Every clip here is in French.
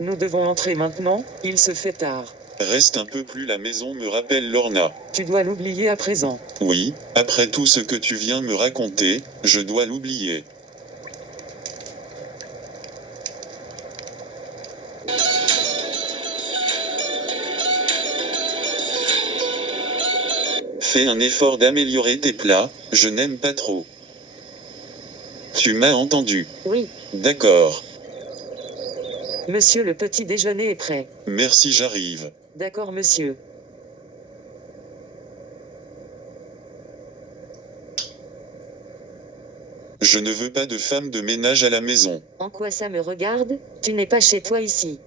Nous devons entrer maintenant, il se fait tard. Reste un peu plus, la maison me rappelle Lorna. Tu dois l'oublier à présent. Oui, après tout ce que tu viens me raconter, je dois l'oublier. Fais un effort d'améliorer tes plats, je n'aime pas trop. Tu m'as entendu? Oui. D'accord. Monsieur, le petit déjeuner est prêt. Merci, j'arrive. D'accord, monsieur. Je ne veux pas de femme de ménage à la maison. En quoi ça me regarde? Tu n'es pas chez toi ici.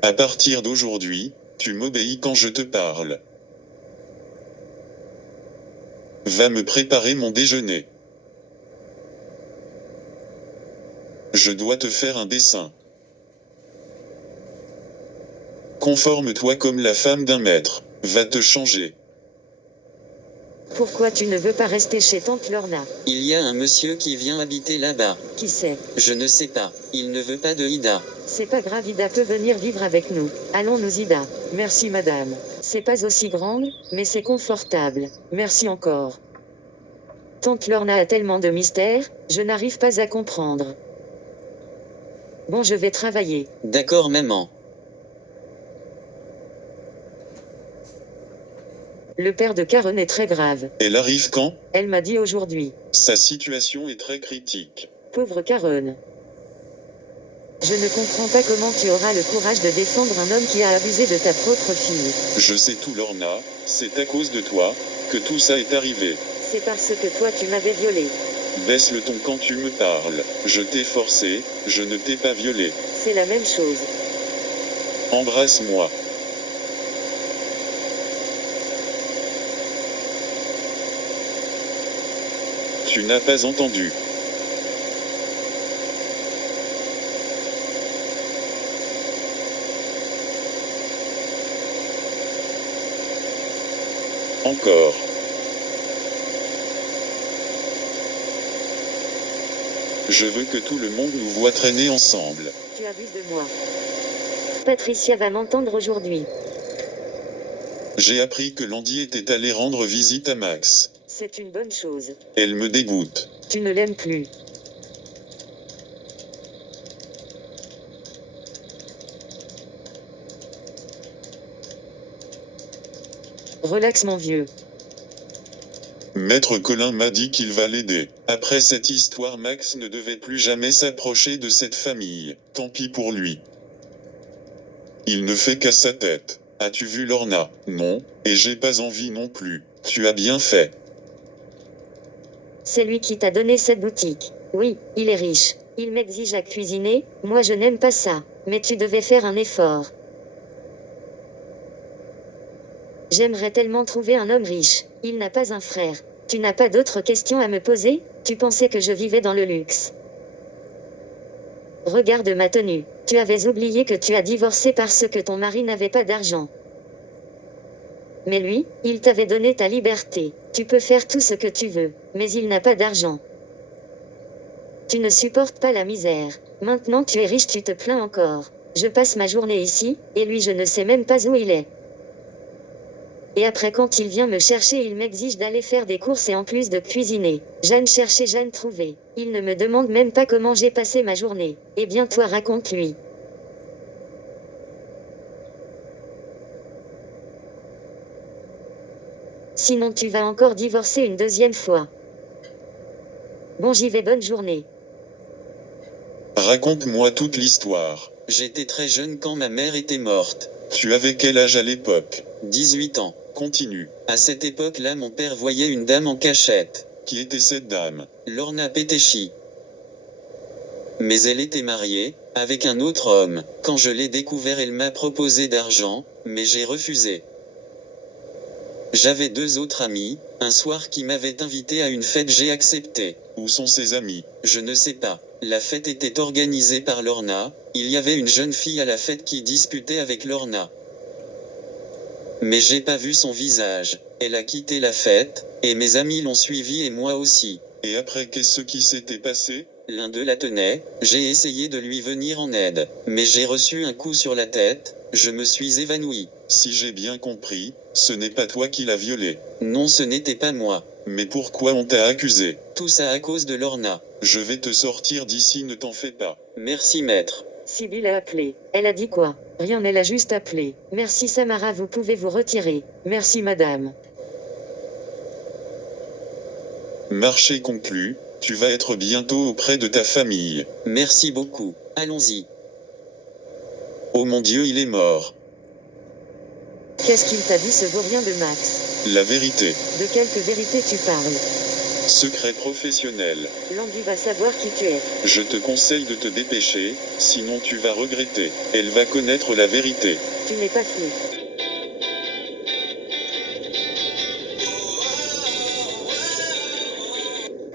À partir d'aujourd'hui, tu m'obéis quand je te parle. Va me préparer mon déjeuner. Je dois te faire un dessin. Conforme-toi comme la femme d'un maître. Va te changer. Pourquoi tu ne veux pas rester chez tante Lorna? Il y a un monsieur qui vient habiter là-bas. Qui c'est? Je ne sais pas. Il ne veut pas de Ida. C'est pas grave, Ida peut venir vivre avec nous. Allons-nous, Ida. Merci, madame. C'est pas aussi grande, mais c'est confortable. Merci encore. Tante Lorna a tellement de mystères, je n'arrive pas à comprendre. Bon, je vais travailler. D'accord, maman. Le père de Karen est très grave. Elle arrive quand? Elle m'a dit aujourd'hui. Sa situation est très critique. Pauvre Karen. Je ne comprends pas comment tu auras le courage de défendre un homme qui a abusé de ta propre fille. Je sais tout, Lorna, c'est à cause de toi que tout ça est arrivé. C'est parce que toi tu m'avais violée. Baisse le ton quand tu me parles. Je t'ai forcé, je ne t'ai pas violé. C'est la même chose. Embrasse-moi. Tu n'as pas entendu. Encore. Je veux que tout le monde nous voit traîner ensemble. Tu abuses de moi. Patricia va m'entendre aujourd'hui. J'ai appris que Landy était allé rendre visite à Max. C'est une bonne chose. Elle me dégoûte. Tu ne l'aimes plus. Relax mon vieux. Maître Colin m'a dit qu'il va l'aider. Après cette histoire, Max ne devait plus jamais s'approcher de cette famille. Tant pis pour lui. Il ne fait qu'à sa tête. As-tu vu Lorna? Non, et j'ai pas envie non plus. Tu as bien fait. C'est lui qui t'a donné cette boutique. Oui, il est riche. Il m'exige à cuisiner, moi je n'aime pas ça. Mais tu devais faire un effort. J'aimerais tellement trouver un homme riche. Il n'a pas un frère. Tu n'as pas d'autres questions à me poser? Tu pensais que je vivais dans le luxe. Regarde ma tenue. Tu avais oublié que tu as divorcé parce que ton mari n'avait pas d'argent. Mais lui, il t'avait donné ta liberté. Tu peux faire tout ce que tu veux, mais il n'a pas d'argent. Tu ne supportes pas la misère. Maintenant tu es riche, tu te plains encore. Je passe ma journée ici, et lui je ne sais même pas où il est. Et après quand il vient me chercher, il m'exige d'aller faire des courses et en plus de cuisiner. Jeanne chercher, Jeanne trouver. Il ne me demande même pas comment j'ai passé ma journée. Eh bien toi raconte-lui. Sinon tu vas encore divorcer une deuxième fois. Bon j'y vais, bonne journée. Raconte-moi toute l'histoire. J'étais très jeune quand ma mère était morte. Tu avais quel âge à l'époque? 18 ans. Continue. À cette époque-là, mon père voyait une dame en cachette. Qui était cette dame? Lorna Petechi. Mais elle était mariée, avec un autre homme. Quand je l'ai découvert, elle m'a proposé d'argent, mais j'ai refusé. J'avais 2 autres amis, un soir qui m'avaient invité à une fête, j'ai accepté. Où sont ses amis? Je ne sais pas. La fête était organisée par Lorna, il y avait une jeune fille à la fête qui disputait avec Lorna. Mais j'ai pas vu son visage. Elle a quitté la fête, et mes amis l'ont suivie et moi aussi. Et après, qu'est-ce qui s'était passé? L'un d'eux la tenait, j'ai essayé de lui venir en aide, mais j'ai reçu un coup sur la tête, je me suis évanoui. Si j'ai bien compris, ce n'est pas toi qui l'as violée. Non, ce n'était pas moi. Mais pourquoi on t'a accusé? Tout ça à cause de Lorna. Je vais te sortir d'ici, ne t'en fais pas. Merci maître. Sibyl a appelé. Elle a dit quoi? Rien, elle a juste appelé. Merci Samara, vous pouvez vous retirer. Merci madame. Marché conclu, tu vas être bientôt auprès de ta famille. Merci beaucoup. Allons-y. Oh mon Dieu, il est mort. Qu'est-ce qu'il t'a dit ce vaurien de Max? La vérité. De quelque vérité tu parles? Secret professionnel. Landy va savoir qui tu es. Je te conseille de te dépêcher, sinon tu vas regretter. Elle va connaître la vérité. Tu n'es pas fou.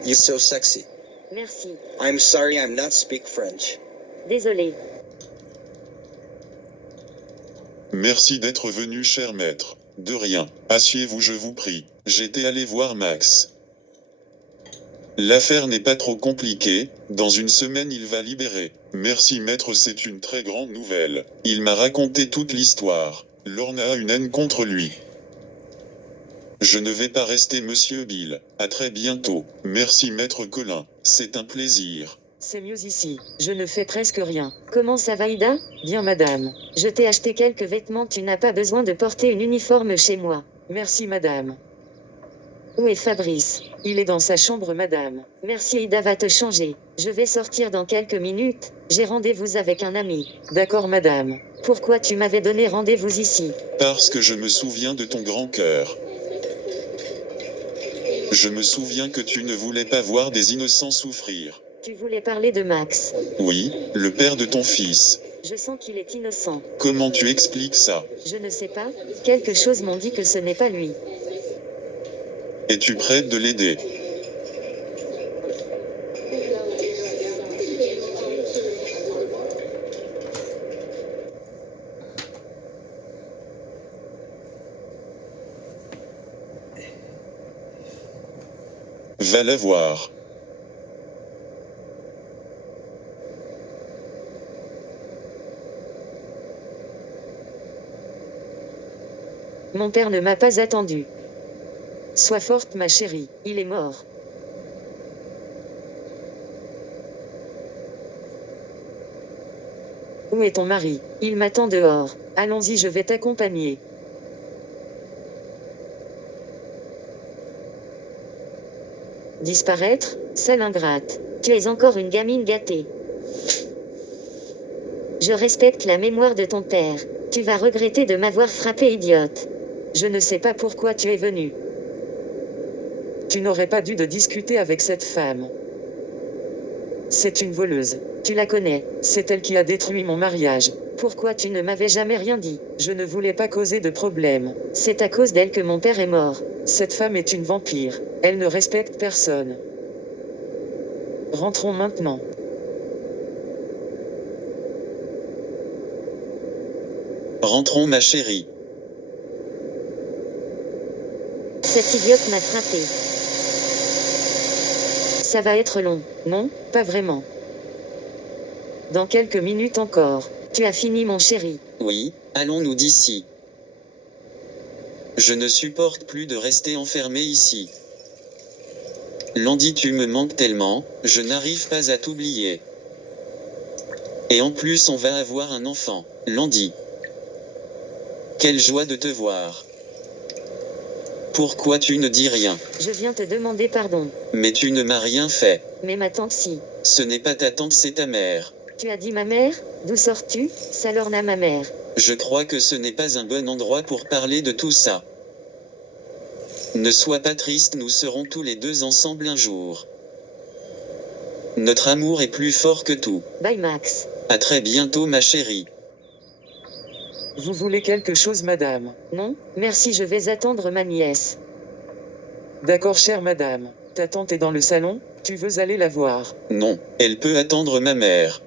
You're so sexy. Merci. I'm sorry I'm not speak French. Désolé. Merci d'être venu, cher maître. De rien. Asseyez-vous, je vous prie. J'étais allé voir Max. L'affaire n'est pas trop compliquée, dans une semaine il va libérer. Merci maître, c'est une très grande nouvelle. Il m'a raconté toute l'histoire. Lorna a une haine contre lui. Je ne vais pas rester monsieur Bill. À très bientôt. Merci maître Colin. C'est un plaisir. C'est mieux ici. Je ne fais presque rien. Comment ça va Ida? Bien madame. Je t'ai acheté quelques vêtements, tu n'as pas besoin de porter une uniforme chez moi. Merci madame. Où est Fabrice? Il est dans sa chambre madame. Merci Ida va te changer. Je vais sortir dans quelques minutes. J'ai rendez-vous avec un ami. D'accord madame. Pourquoi tu m'avais donné rendez-vous ici? Parce que je me souviens de ton grand cœur. Je me souviens que tu ne voulais pas voir des innocents souffrir. Tu voulais parler de Max. Oui, le père de ton fils. Je sens qu'il est innocent. Comment tu expliques ça? Je ne sais pas. Quelque chose m'ont dit que ce n'est pas lui. Es-tu prête de l'aider? Va la voir. Mon père ne m'a pas attendu. Sois forte ma chérie. Il est mort. Où est ton mari? Il m'attend dehors. Allons-y, je vais t'accompagner. Disparaître? Sale ingrate. Tu es encore une gamine gâtée. Je respecte la mémoire de ton père. Tu vas regretter de m'avoir frappé, idiote. Je ne sais pas pourquoi tu es venu. Tu n'aurais pas dû de discuter avec cette femme. C'est une voleuse. Tu la connais. C'est elle qui a détruit mon mariage. Pourquoi tu ne m'avais jamais rien dit? Je ne voulais pas causer de problème. C'est à cause d'elle que mon père est mort. Cette femme est une vampire. Elle ne respecte personne. Rentrons maintenant. Rentrons ma chérie. Cette idiote m'a frappé. Ça va être long. Non, pas vraiment. Dans quelques minutes encore. Tu as fini mon chéri. Oui, allons-nous d'ici. Je ne supporte plus de rester enfermé ici. Landy, tu me manques tellement, je n'arrive pas à t'oublier. Et en plus on va avoir un enfant. Landy. Quelle joie de te voir. Pourquoi tu ne dis rien? Je viens te demander pardon. Mais tu ne m'as rien fait. Mais ma tante si. Ce n'est pas ta tante, c'est ta mère. Tu as dit ma mère? D'où sors-tu? Ça Lorna ma mère. Je crois que ce n'est pas un bon endroit pour parler de tout ça. Ne sois pas triste, nous serons tous les deux ensemble un jour. Notre amour est plus fort que tout. Bye Max. À très bientôt ma chérie. Vous voulez quelque chose madame? Non, merci, je vais attendre ma nièce. D'accord chère madame. Ta tante est dans le salon, tu veux aller la voir? Non, elle peut attendre ma mère.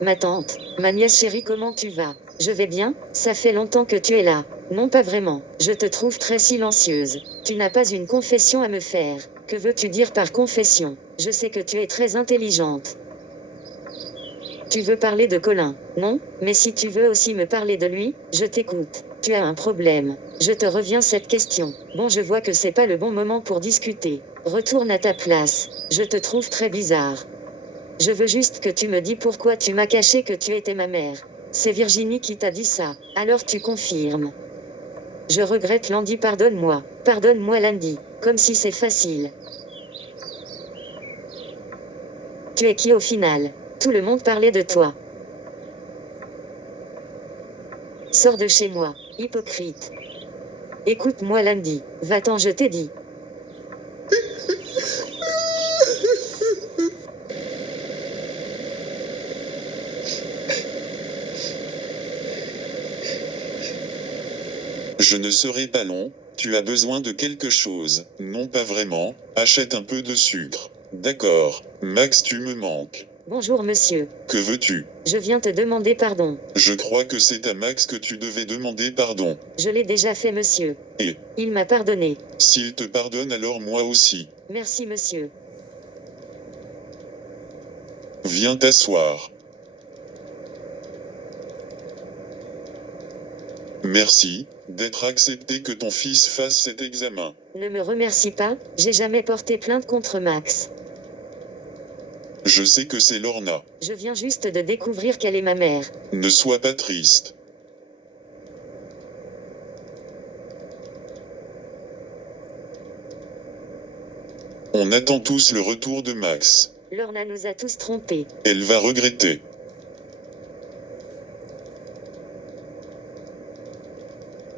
Ma tante, ma nièce chérie, comment tu vas? Je vais bien, ça fait longtemps que tu es là. Non, pas vraiment. Je te trouve très silencieuse. Tu n'as pas une confession à me faire. Que veux-tu dire par confession? Je sais que tu es très intelligente. Tu veux parler de Colin? Non, mais si tu veux aussi me parler de lui, je t'écoute. Tu as un problème. Je te reviens cette question. Bon, je vois que c'est pas le bon moment pour discuter. Retourne à ta place. Je te trouve très bizarre. Je veux juste que tu me dis pourquoi tu m'as caché que tu étais ma mère. C'est Virginie qui t'a dit ça. Alors tu confirmes. Je regrette Landy, pardonne-moi. Pardonne-moi Landy. Comme si c'est facile. Tu es qui au final? Tout le monde parlait de toi. Sors de chez moi, hypocrite. Écoute-moi Landy, va-t'en, je t'ai dit. Je ne serai pas long, tu as besoin de quelque chose. Non, pas vraiment, achète un peu de sucre. D'accord, Max, tu me manques. Bonjour monsieur, Que veux-tu? je viens te demander pardon. Je crois que c'est à Max que tu devais demander pardon. Je l'ai déjà fait monsieur. Et Il m'a pardonné. s'il te pardonne, alors moi aussi. Merci monsieur. Viens t'asseoir. Merci d'être accepté que ton fils fasse cet examen. Ne me remercie pas, j'ai jamais porté plainte contre Max. Je sais que c'est Lorna. Je viens juste de découvrir qu'elle est ma mère. Ne sois pas triste. On attend tous le retour de Max. Lorna nous a tous trompés. Elle va regretter.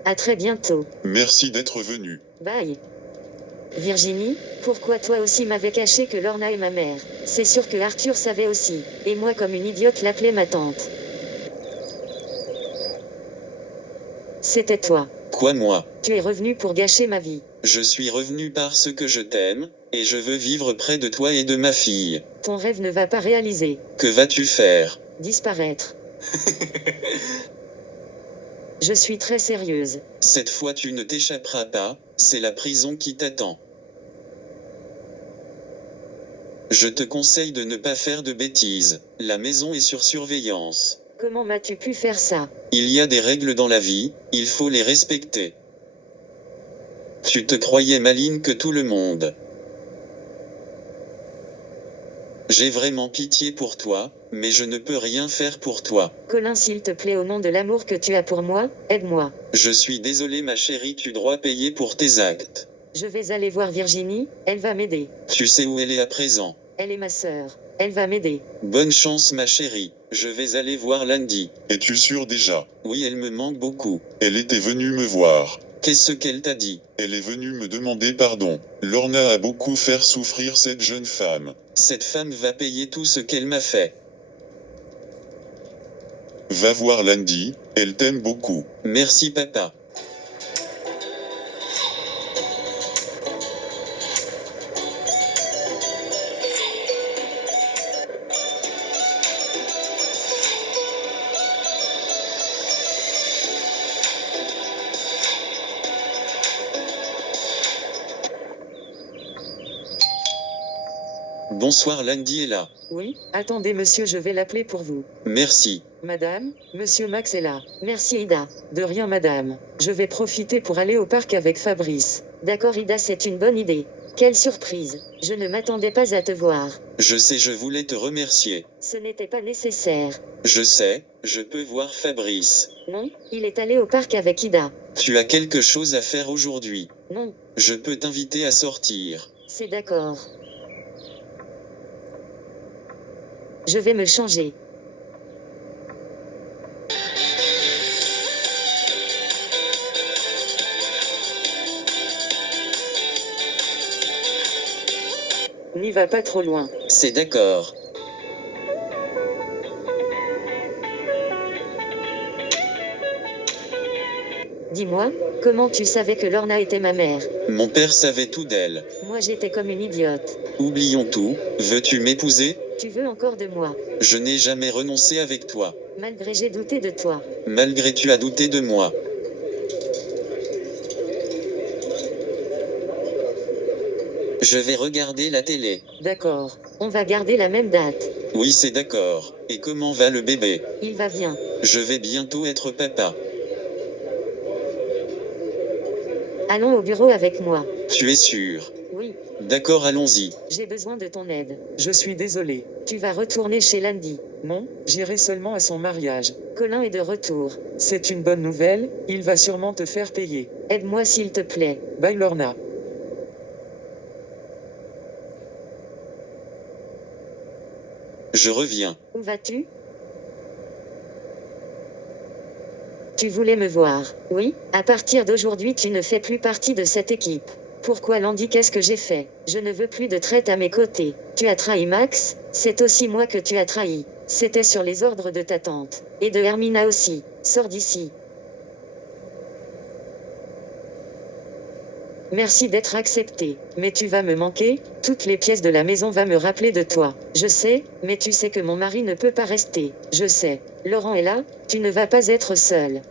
À très bientôt. Merci d'être venu. Bye. Virginie, pourquoi toi aussi m'avais caché que Lorna est ma mère? C'est sûr que Arthur savait aussi. Et moi comme une idiote l'appelais ma tante. C'était toi. Quoi moi? Tu es revenu pour gâcher ma vie. Je suis revenu parce que je t'aime, et je veux vivre près de toi et de ma fille. Ton rêve ne va pas réaliser. Que vas-tu faire? Disparaître. Je suis très sérieuse. Cette fois tu ne t'échapperas pas, c'est la prison qui t'attend. Je te conseille de ne pas faire de bêtises, la maison est sur surveillance. Comment m'as-tu pu faire ça? Il y a des règles dans la vie, il faut les respecter. Tu te croyais maligne que tout le monde. J'ai vraiment pitié pour toi, mais je ne peux rien faire pour toi. Colin, s'il te plaît, au nom de l'amour que tu as pour moi, aide-moi. Je suis désolé ma chérie, tu dois payer pour tes actes. Je vais aller voir Virginie, elle va m'aider. Tu sais où elle est à présent. Elle est ma sœur. Elle va m'aider. Bonne chance ma chérie, je vais aller voir Landy. Es-tu sûr déjà? Oui, elle me manque beaucoup. Elle était venue me voir. Qu'est-ce qu'elle t'a dit? Elle est venue me demander pardon. Lorna a beaucoup fait souffrir cette jeune femme. Cette femme va payer tout ce qu'elle m'a fait. Va voir Landy, elle t'aime beaucoup. Merci papa. Bonsoir, Landy est là. Oui, attendez monsieur, je vais l'appeler pour vous. Merci. Madame, monsieur Max est là. Merci Ida. De rien madame. Je vais profiter pour aller au parc avec Fabrice. D'accord Ida, c'est une bonne idée. Quelle surprise. Je ne m'attendais pas à te voir. Je sais, je voulais te remercier. Ce n'était pas nécessaire. Je sais, je peux voir Fabrice. Non, il est allé au parc avec Ida. Tu as quelque chose à faire aujourd'hui. Non, Je peux t'inviter à sortir. c'est d'accord. Je vais me changer. N'y va pas trop loin. C'est d'accord. Dis-moi, comment tu savais que Lorna était ma mère? Mon père savait tout d'elle. Moi j'étais comme une idiote. Oublions tout. Veux-tu m'épouser? Tu veux encore de moi? Je n'ai jamais renoncé avec toi. Malgré j'ai douté de toi. Malgré tu as douté de moi. Je vais regarder la télé. D'accord. On va garder la même date. Oui, c'est d'accord. Et comment va le bébé? Il va bien. Je vais bientôt être papa. Allons au bureau avec moi. Tu es sûr? Oui, D'accord, allons-y. j'ai besoin de ton aide. Je suis désolé. Tu vas retourner chez Landy. Non, j'irai seulement à son mariage. Colin est de retour. C'est une bonne nouvelle, il va sûrement te faire payer. Aide-moi s'il te plaît. Bye Lorna. Je reviens. Où vas-tu? Tu voulais me voir. Oui, à partir d'aujourd'hui tu ne fais plus partie de cette équipe. Pourquoi Landy? Qu'est-ce que j'ai fait? Je ne veux plus de traite à mes côtés. Tu as trahi Max, c'est aussi moi que tu as trahi. C'était sur les ordres de ta tante. Et de Hermina aussi. Sors d'ici. Merci d'être accepté. Mais tu vas me manquer, toutes les pièces de la maison vont me rappeler de toi. Je sais, mais tu sais que mon mari ne peut pas rester. Je sais. Laurent est là, tu ne vas pas être seul.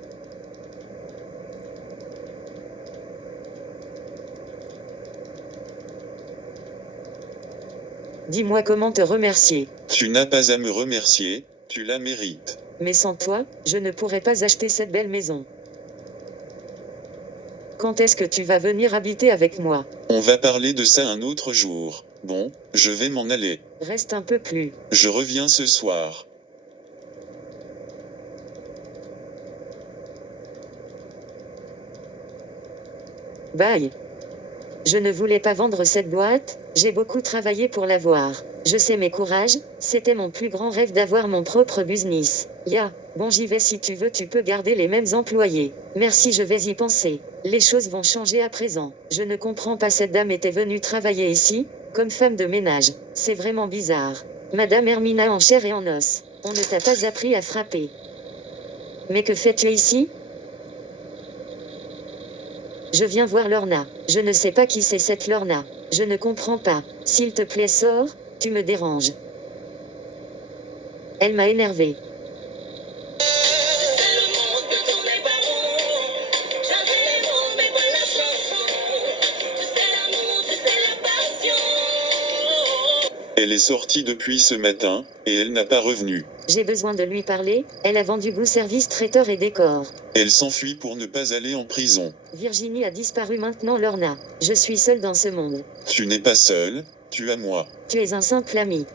Dis-moi comment te remercier. Tu n'as pas à me remercier, tu la mérites. Mais sans toi, je ne pourrais pas acheter cette belle maison. Quand est-ce que tu vas venir habiter avec moi? On va parler de ça un autre jour. Bon, je vais m'en aller. Reste un peu plus. Je reviens ce soir. Bye. Je ne voulais pas vendre cette boîte, j'ai beaucoup travaillé pour l'avoir. Je sais mes courages, c'était mon plus grand rêve d'avoir mon propre business. Bon j'y vais si tu veux, tu peux garder les mêmes employés. Merci, je vais y penser. Les choses vont changer à présent. Je ne comprends pas, cette dame était venue travailler ici, comme femme de ménage. C'est vraiment bizarre. Madame Hermina en chair et en os. On ne t'a pas appris à frapper. Mais que fais-tu ici? Je viens voir Lorna. Je ne sais pas qui c'est cette Lorna. Je ne comprends pas. S'il te plaît, sors, tu me déranges. Elle m'a énervé. Elle est sortie depuis ce matin, et elle n'a pas revenu. J'ai besoin de lui parler, elle a vendu goût service traiteur et décor. Elle s'enfuit pour ne pas aller en prison. Virginie a disparu maintenant, Lorna. Je suis seule dans ce monde. Tu n'es pas seul, tu as moi. Tu es un simple ami.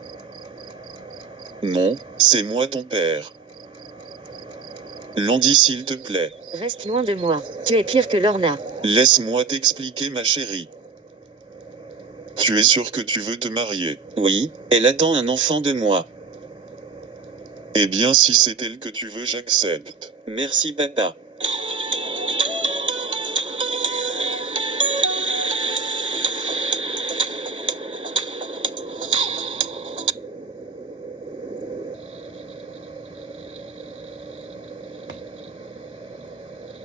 Non, c'est moi ton père. Landy, s'il te plaît. Reste loin de moi. Tu es pire que Lorna. Laisse-moi t'expliquer, ma chérie. Tu es sûr que tu veux te marier? Oui, elle attend un enfant de moi. Eh bien, si c'est elle que tu veux, j'accepte. Merci papa.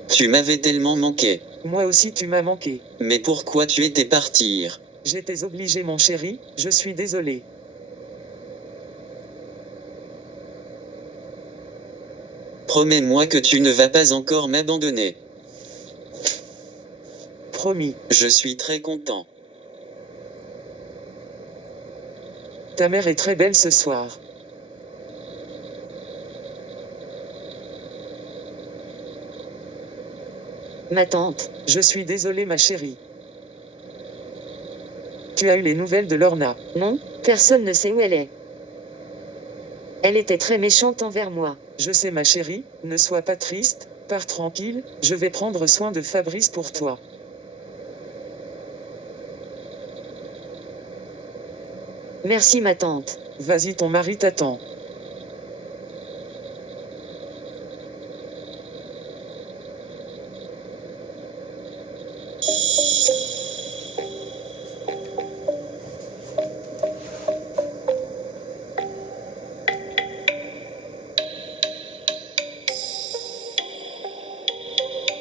Tu m'avais tellement manqué. Moi aussi tu m'as manqué. Mais pourquoi tu étais partir? J'étais obligé mon chéri, je suis désolé. Promets-moi que tu ne vas pas encore m'abandonner. Promis. Je suis très content. Ta mère est très belle ce soir. Ma tante. Je suis désolé ma chérie. Tu as eu les nouvelles de Lorna? Non, personne ne sait où elle est. Elle était très méchante envers moi. Je sais ma chérie, ne sois pas triste, pars tranquille, je vais prendre soin de Fabrice pour toi. Merci ma tante. Vas-y, ton mari t'attend.